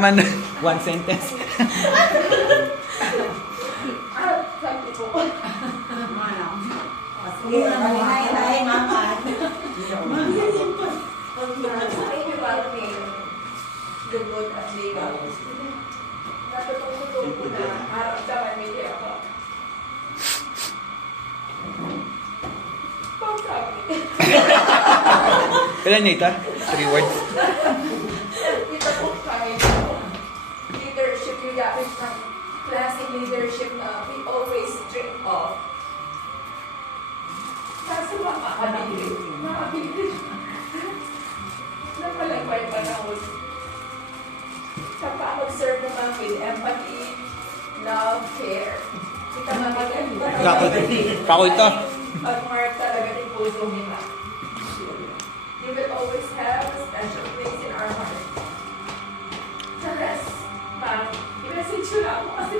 Malaman one sentence. Sabi ko. Sige, hi, mama. Ay, iba ni Lugod at Ligaw. Natutong ko na harap sa may ako. Pagkabi. Kailan niya ita? 3 words. Ito po kami. Leadership yung gamit ng classic leadership na we always dream of. Kaso makakabilis. Napalagay pa na ako. Kapag mag-serve naman with empathy, love, care. Kita mamagay. Kako ito. Admire talaga yung puso nila. You will always have a special place in our heart. The rest, i-message ko na ako kasi